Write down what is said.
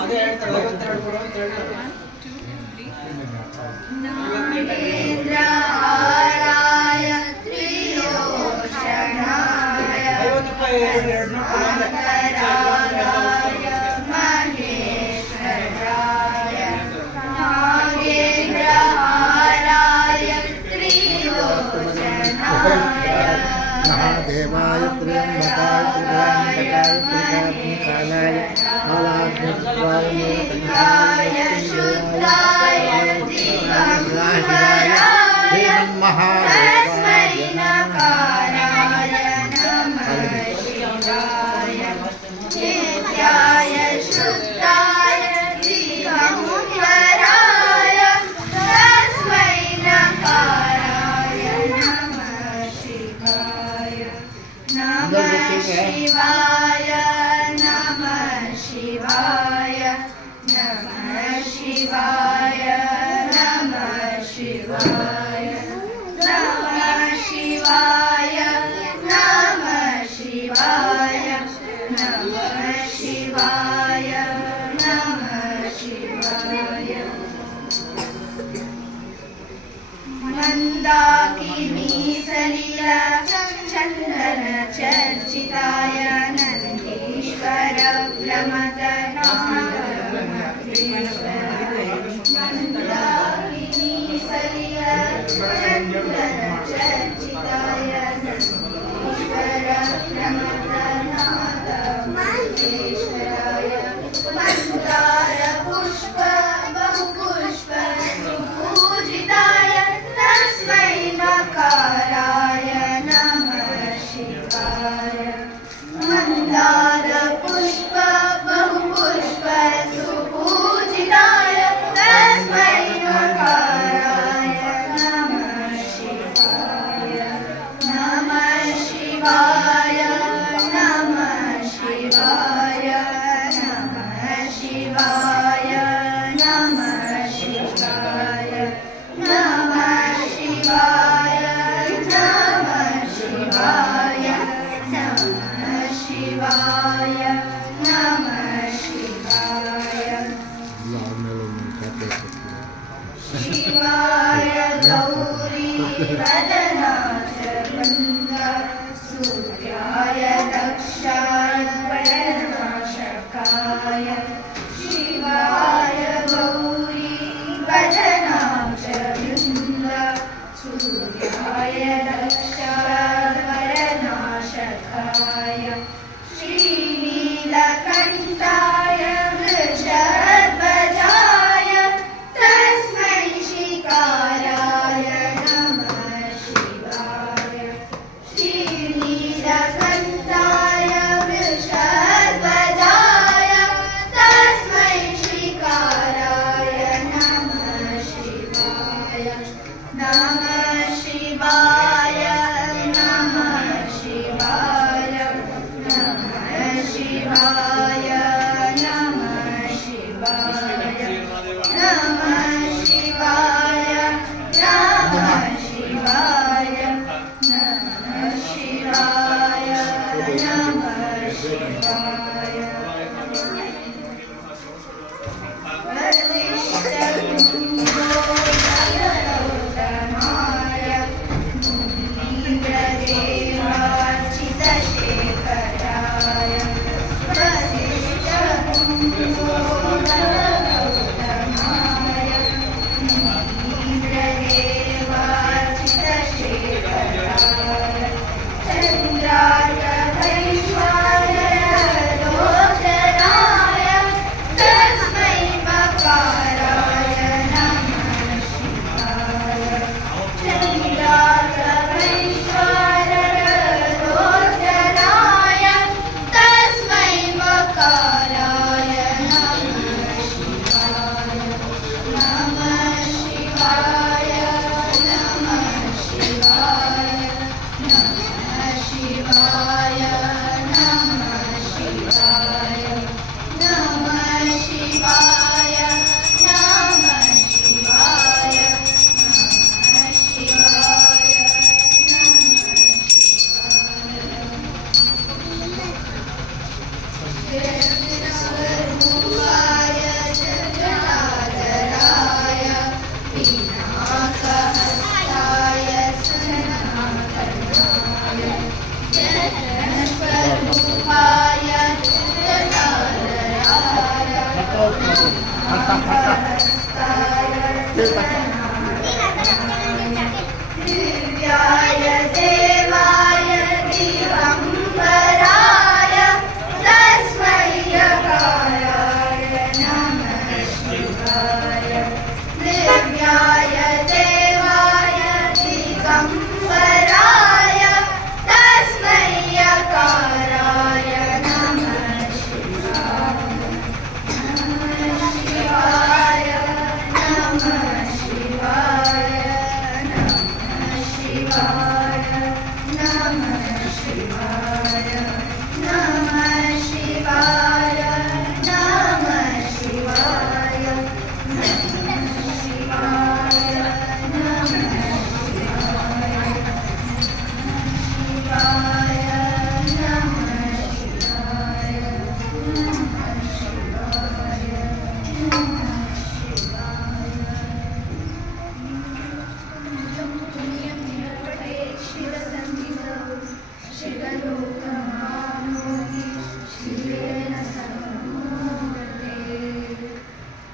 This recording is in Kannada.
ಅದೇ ಹೇಳ್ತಾರೆ 52 ಕೊಡು ಅಂತ ಹೇಳ್ತಾರೆ. ನಾಗೇಂದ್ರಹಾರಾಯ ತ್ರಿಲೋಚನಾಯ 50 ರೂಪಾಯಿ 2 ನಾಗರಾಜಾಯ ಮಹೇಶ್ವರಾಯ ನಾಗೇಂದ್ರಹಾರಾಯ ತ್ರಿಲೋಚನಾಯ महादेवाय त्र्यंबकाय त्रिकालाय काय शुद्धाय दिगंबराय तस्मै नकाराय नमः शिवाय नित्याय शुद्धाय दिगंबराय तस्मै नकाराय नमः शिवाय नमः शिवाय नमः शिवाय नमः शिवाय नमः शिवाय नमः शिवाय नमः शिवाय नमः शिवाय नमः शिवाय मंदाकिनी सलिल चंदन चर्चिताय नंदीश्वर मंदाकिनी सलिल चंदन चर्चिताय नंदीश्वर महेश्वराय मंदार पुष्प बहुपुष्प पूजिताय तस्मै नकाराय नमः शिवाय मंदार पुष्प बहुपुष्प सुपूजिताय तस्मै नकाराय नमः शिवाय नमः शिवाय नमः शिवाय नमः शिवाय नमः शिवाय नमः शिवाय नमः शिवाय नमः शिवाय नमः शिवाय शिवाय गौरी वदनाथ वृन्द सूर्याय दक्षाय वरनाशकाय शिवाय गौरी वदनाथ वृन्द सूर्याय दक्षाय वरनाशकाय श्रीनीलकण्ठाय वृषध्वजाय तस्मै शिकाराय नमः ಹೇಳ್ತಾ